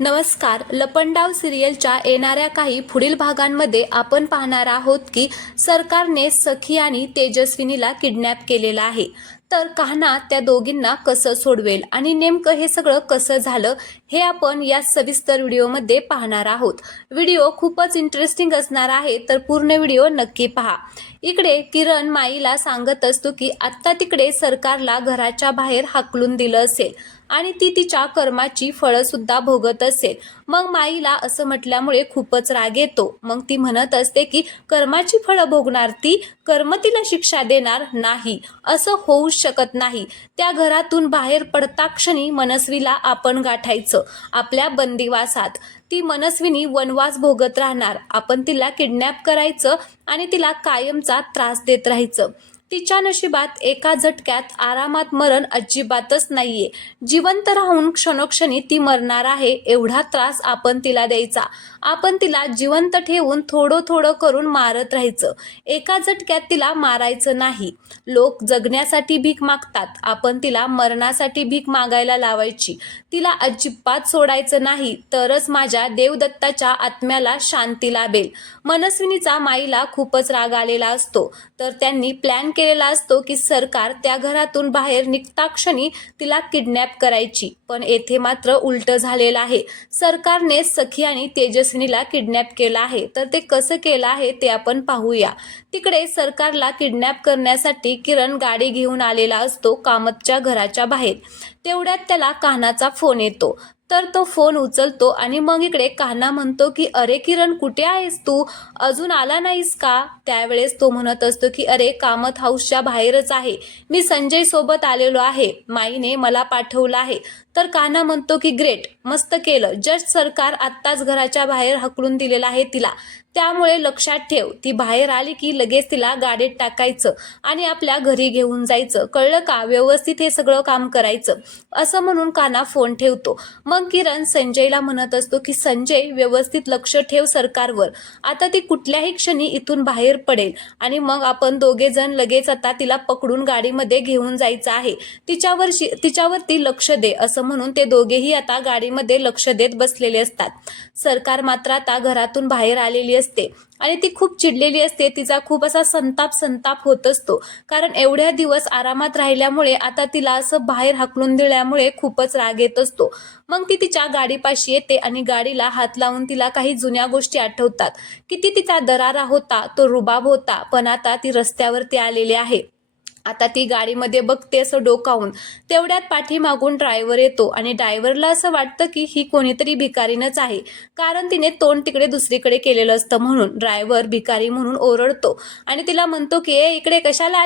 नमस्कार. लपंडाव सिरियलच्या येणाऱ्या काही पुढील भागांमध्ये आपण पाहणार आहोत की सरकारने सखी आणि तेजस्विनीला किडनॅप केलेला आहे. तर कान्हा त्या दोघींना कसं सोडवेल आणि नेमकं हे सगळं कसं झालं हे आपण या सविस्तर व्हिडिओमध्ये पाहणार आहोत. व्हिडिओ खूपच इंटरेस्टिंग असणार आहे, तर पूर्ण व्हिडिओ नक्की पहा. इकडे किरण माईला सांगत असतो की आत्ता तिकडे सरकारला घराच्या बाहेर हाकलून दिलं असेल आणि ती तिच्या कर्माची फळं सुद्धा भोगत असेल. मग माईला असं म्हटल्यामुळे खूपच राग येतो. मग ती म्हणत असते की कर्माची फळं भोगणार ती, कर्म तिला शिक्षा देणार नाही, असं होऊच शकत नाही. त्या घरातून बाहेर पडता क्षणी मनस्वीला आपण गाठायचं आपल्या बंदिवासात. ती मनस्विनी वनवास भोगत राहणार. आपण तिला किडनॅप करायचं आणि तिला कायमचा त्रास देत राहायचं. तिच्या नशिबात एका झटक्यात आरामात मरण अजिबातच नाहीये. जिवंत राहून क्षणोक्षणी ती मरणार आहे, एवढा त्रास आपण तिला द्यायचा. आपण तिला जिवंत ठेवून थोडं थोडं करून मारत राहायचं. एका झटक्यात तिला मारायचं नाही. लोक जगण्यासाठी भीक मागतात, आपण तिला मरणासाठी भीक मागायला लावायची. तिला अजिबात सोडायचं नाही, तरच माझ्या देवदत्ताच्या आत्म्याला शांती लाभेल. मनस्विनीचा माईला खूपच राग आलेला असतो. तर त्यांनी प्लॅन केलेला असतो की सरकार त्या घरातून बाहेर निघता क्षणी तिला किडनॅप करायची. पण येथे मात्र उलट झालेलं आहे. सरकारने सखी आणि तेजस्विनीला किडनॅप केलं आहे. तर ते कसं केलं आहे ते आपण पाहूया. तिकडे सरकारला किडनॅप करण्यासाठी किरण गाडी घेऊन आलेला असतो कामतच्या घराच्या बाहेर. तेवढ्यात त्याला कान्हाचा फोन येतो. तर तो फोन उचलतो आणि मग इकडे कान्हा म्हणतो की अरे किरण, कुठे आहेस तू? अजून आला नाहीस का? त्यावेळेस तो म्हणत असतो की अरे कामत हाऊसच्या बाहेरच आहे, मी संजय सोबत आलेलो आहे, माईने मला पाठवलं आहे. तर कान्हा म्हणतो की ग्रेट, मस्त केलं. जस्ट सरकार आत्ताच घराच्या बाहेर हकलून दिलेला आहे तिला, त्यामुळे लक्षात ठेव, ती बाहेर आली की लगेच तिला गाडीत टाकायचं आणि आपल्या घरी घेऊन जायचं, कळलं का? व्यवस्थित हे सगळं काम करायचं, असं म्हणून कान्हा फोन ठेवतो. मग किरण संजयला म्हणत असतो की संजय, व्यवस्थित लक्ष ठेव सरकारवर. आता ती कुठल्याही क्षणी इथून बाहेर पडेल आणि मग आपण दोघे जण लगेच आता तिला पकडून गाडीमध्ये घेऊन जायचं आहे. तिच्यावरती लक्ष दे, असं म्हणून ते दोघेही आता गाडीमध्ये लक्ष देत बसलेले असतात. सरकार मात्र आता घरातून बाहेर आलेली असते आणि ती खूप चिडलेली असते. तिचा खूप असा संताप होत असतो, कारण एवढ्या दिवस आरामात राहिल्यामुळे आता तिला असं बाहेर हाकलून दिल्यामुळे खूपच राग येत असतो. मग ती तिच्या गाडीपाशी येते आणि गाडीला हात लावून तिला काही जुन्या गोष्टी आठवतात. किती तिचा दरारा होता, तो रुबाब होता, पण आता ती रस्त्यावरती आलेली आहे. आता ती गाडीमध्ये बघते असं डोकावून. तेवढ्यात पाठीमागून ड्रायव्हर येतो आणि ड्रायव्हरला असं वाटतं की ही कोणीतरी भिकारीनच आहे, कारण तिने तोंड तिकडे दुसरीकडे केलेलं असतं. म्हणून ड्रायव्हर भिकारी म्हणून ओरडतो आणि तिला म्हणतो की ए, इकडे कशाला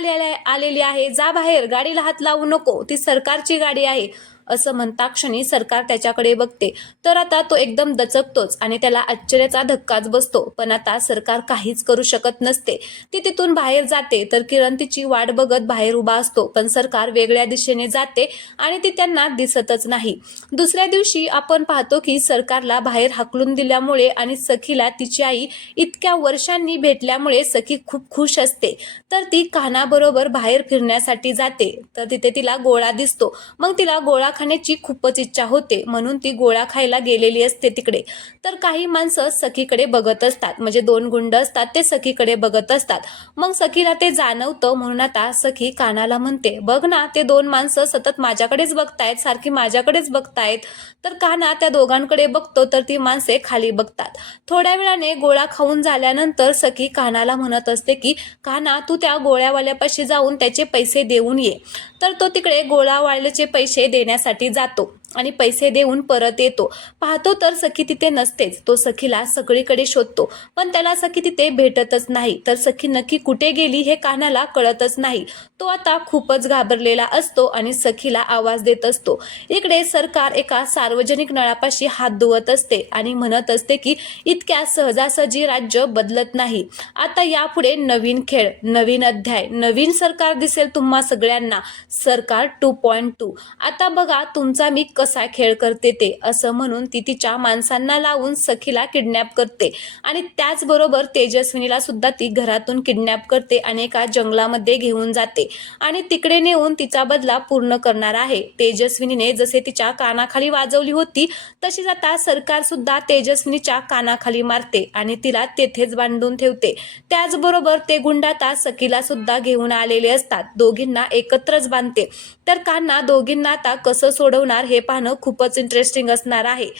आलेली आहे, जा बाहेर, गाडीला हात लावू नको, ती सरकारची गाडी आहे, असं म्हणता क्षणी सरकार त्याच्याकडे बघते. तर आता तो एकदम दचकतोच आणि त्याला आश्चर्याचा धक्काच बसतो. पण आता सरकार काहीच करू शकत नसते. ती तिथून बाहेर जाते. तर किरण तिची वाट बघत बाहेर उभा असतो, पण सरकार वेगळ्या दिशेने जाते आणि ती त्यांना दिसतच नाही. दुसऱ्या दिवशी आपण पाहतो की सरकारला बाहेर हाकलून दिल्यामुळे आणि सखीला तिची आई इतक्या वर्षांनी भेटल्यामुळे सखी खूप खुश असते. तर ती कान्हाबरोबर बाहेर फिरण्यासाठी जाते. तर तिथे तिला गोळा दिसतो. मग तिला गोळा खाण्याची खूपच इच्छा होते, म्हणून ती गोळा खायला गेलेली असते तिकडे. तर काही माणसं सखीकडे बघत असतात, म्हणजे दोन गुंड असतात, ते सखीकडे बघत असतात. मग सखीला ते जाणवतं, म्हणून आता सखी कान्हाला म्हणते, बघ ना, ते दोन माणसं सतत माझ्याकडेच बघतायत, सारखी माझ्याकडेच बघतायत. तर कान्हा त्या दोघांकडे बघतो, तर ती माणसे खाली बघतात. थोड्या वेळाने गोळा खाऊन झाल्यानंतर सखी कान्हाला म्हणत असते की कान्हा, तू त्या गोळ्यावाल्यापाशी जाऊन त्याचे पैसे देऊन ये. तर तो तिकडे गोळावाल्याचे पैसे देण्यासाठी जातो आणि पैसे देऊन परत येतो. पाहतो तर सखी तिथे नसतेच. तो सखीला सगळीकडे शोधतो, पण त्याला सखी तिथे भेटतच नाही. तर सखी नक्की कुठे गेली हे कान्हाला कळतच नाही. तो आता खूपच घाबरलेला असतो आणि सखीला आवाज देत असतो. इकडे सरकार एका सार्वजनिक नळापाशी हात धुवत असते आणि म्हणत असते की इतक्या सहजासहजी राज्य बदलत नाही. आता यापुढे नवीन खेळ, नवीन अध्याय, नवीन सरकार दिसेल तुम्हा सगळ्यांना. सरकार 2.2. आता बघा तुमचा मी कसा खेळ करते ते असं म्हणून ती तिच्या माणसांना लावून सखीला किडनॅप करते आणि त्याचबरोबर तेजस्विनीला सुद्धा ती घरातून किडनॅप करते आणि एका जंगलामध्ये घेऊन जाते आणि तिकडे नेऊन तिचा बदला पूर्ण करणार आहे. तेजस्विनीने जसे तिच्या कानाखाली वाजवली होती तशीच आता सरकार सुद्धा तेजस्विनीच्या कानाखाली मारते आणि तिला तेथेच बांधून ठेवते. त्याचबरोबर ते गुंड आता सखीला सुद्धा घेऊन आलेले असतात. दोघींना एकत्रच बांधते. तर कान्हा दोघींना आता कसं सोडवणार हे पाहणं खूपच इंटरेस्टिंग असणार आहे.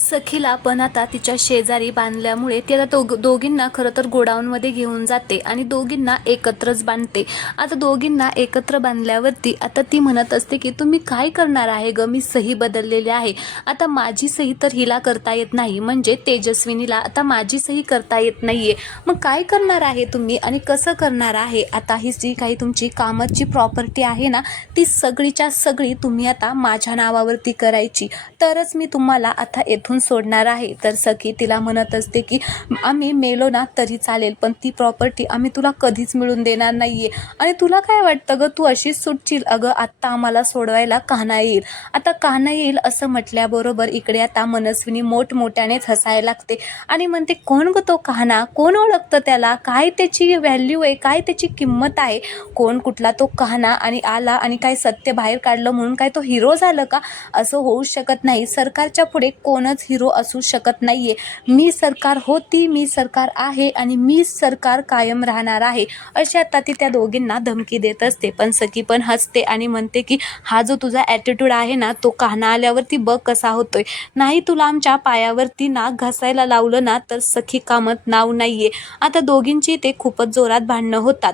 सखीला पण आता तिच्या शेजारी बांधल्यामुळे ती आता दोघींना खरं तर गोडाऊनमध्ये घेऊन जाते आणि दोघींना एकत्रच बांधते. आता दोघींना एकत्र बांधल्यावरती आता ती म्हणत असते की तुम्ही काय करणार आहे ग, मी सही बदललेली आहे, आता माझी सही तर हिला करता येत नाही, म्हणजे तेजस्विनीला आता माझी सही करता येत नाहीये, मग काय करणार आहे तुम्ही आणि कसं करणार आहे. आता ही जी काही तुमची कामाची प्रॉपर्टी आहे ना ती सगळीच्या सगळी तुम्ही आता माझ्या नावावरती करायची, तरच मी तुम्हाला आता येथून सोडणार आहे. तर सखी तिला म्हणत असते की आम्ही मेलो ना तरी चालेल, पण ती प्रॉपर्टी आम्ही तुला कधीच मिळून देणार नाहीये. आणि तुला काय वाटतं ग, तू अशीच सुटशील? अगं आत्ता आम्हाला सोडवायला कान्हा येईल. आता कान्हा येईल असं म्हटल्याबरोबर इकडे आता मनस्विनी मोठमोठ्यानेच हसायला लागते आणि म्हणते कोण ग तो कान्हा, कोण ओळखतं त्याला, काय त्याची व्हॅल्यू आहे, काय त्याची किंमत आहे, कोण कुठला तो कान्हा आणि आला आणि काय सत्य बाहेर काढलं म्हणून काय तो हिरो झालं का? असं होऊ शकत नाही. सरकारच्या पुढे कोणच हिरो असू शकत नाहीये. मी सरकार होती, मी सरकार आहे आणि मी सरकार कायम राहणार आहे, अशी आता ती त्या दोघींना धमकी देत असते. पण सखी पण हसते आणि म्हणते की हा जो तुझा ॲटिट्यूड आहे ना तो कान्हा आल्यावरती बघ कसा होतोय, नाही तुला आमच्या पायावरती नाक घासायला लावलं ना तर सखी कामत नाव नाहीये. आता दोघींची ते खूपच जोरात भांडणं होतात.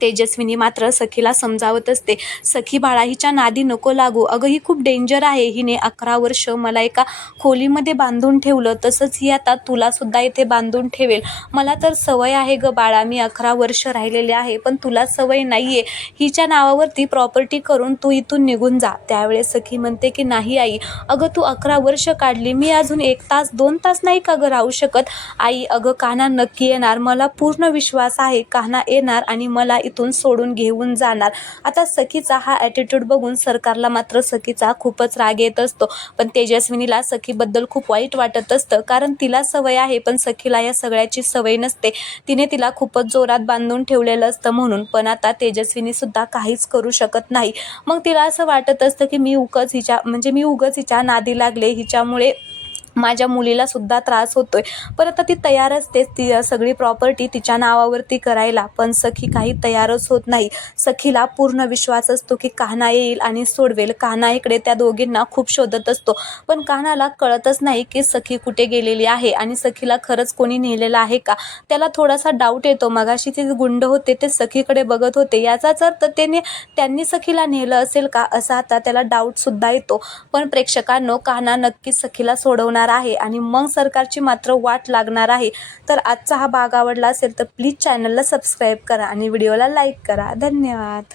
तेजस्विनी मात्र सखीला समजावत असते, सखी बाळा हिच्या नादी नको लागू, अगं ही खूप डेंजर आहे, हिने 11 वर्ष मला एका खोलीमध्ये बांधून ठेवलं, तसंच ही आता तुला सुद्धा इथे बांधून ठेवेल. मला तर सवय आहे ग बाळा, मी 11 वर्ष राहिलेले आहे, पण तुला सवय नाहीये. हिच्या नावावरती प्रॉपर्टी करून तू इथून निघून जा. त्यावेळेस सखी म्हणते की नाही आई, अगं तू 11 वर्ष काढली, मी अजून 1 तास 2 तास नाही का गं राहू शकत. आई अगं कान्हा नक्की येणार, मला पूर्ण विश्वास आहे कान्हा येणार आणि मला इथून सोडून घेऊन जाणार. आता सखीचा हा ॲटिट्यूड बघून सरकारला मात्र सखीचा खूपच राग येत असतो. पण तेजस्विनीला सखीबद्दल खूप वाईट वाटत असतं, कारण तिला सवय आहे पण सखीला या सगळ्याची सवय नसते. तिने तिला खूपच जोरात बांधून ठेवलेलं असतं म्हणून. पण आता तेजस्विनी सुद्धा काहीच करू शकत नाही. मग तिला असं वाटत असतं की मी उगाच हिच्या नादी लागले, हिच्यामुळे माझ्या मुलीला सुद्धा त्रास होतोय. पण आता ती तयार असते ती सगळी प्रॉपर्टी तिच्या नावावरती करायला, पण सखी काही तयारच होत नाही. सखीला पूर्ण विश्वास असतो की कान्हा येईल आणि सोडवेल. कान्हा इकडे त्या दोघींना खूप शोधत असतो, पण कान्हाला कळतच नाही की सखी कुठे गेलेली आहे आणि सखीला खरंच कोणी नेलेलं आहे का. त्याला थोडासा डाऊट येतो, मगाशी ते गुंड होते ते सखीकडे बघत होते, याचाच अर्थ त्यांनी सखीला नेलं असेल का, असा आता त्याला डाऊट सुद्धा येतो. पण प्रेक्षकांनो, कान्हा नक्कीच सखीला सोडवणार आहे आणि मग सरकारची मात्र वाट लागणार आहे. तर आजचा हा भाग आवडला असेल तर प्लीज चॅनलला सबस्क्राईब करा आणि व्हिडिओला लाईक करा. धन्यवाद.